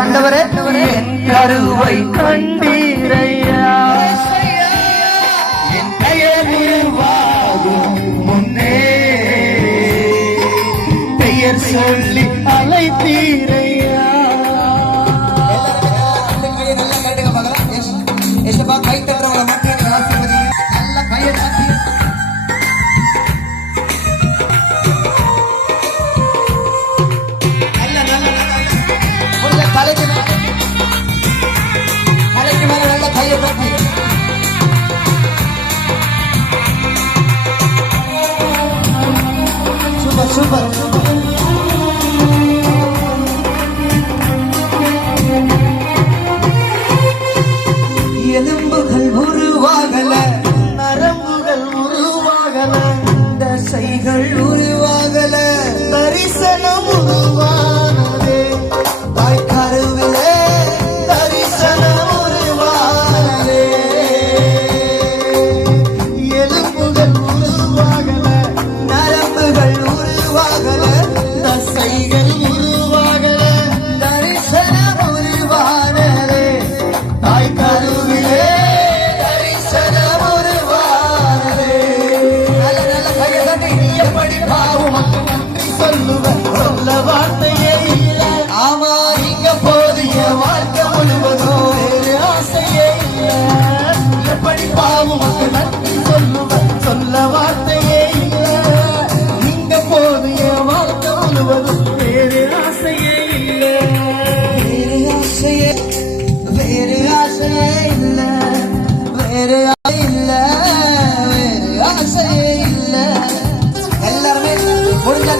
கண்டவரே என் கருவை கண்டீரை.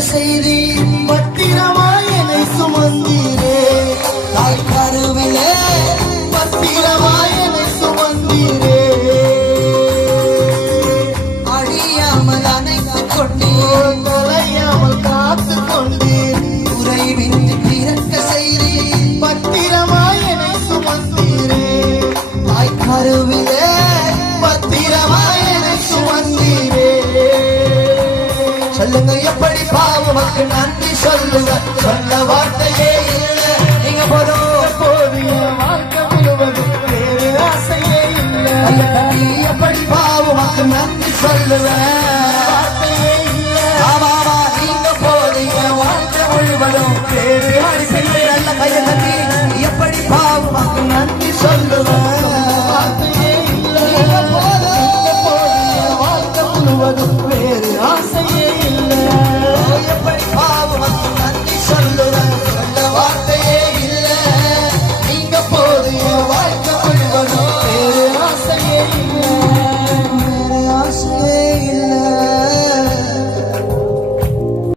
say these நீங்க எப்படி பாவமக்கு நன்றி சொல்லுவ சொல்ல வார்த்தையே இல்லை. நீங்க போதும். நீ எப்படி பாவமக்கு நன்றி சொல்லுவ வார்த்தையே இல்லை. ஆமாமா நீங்க போது என் வாழ்க்கை முழுவதும் வேறு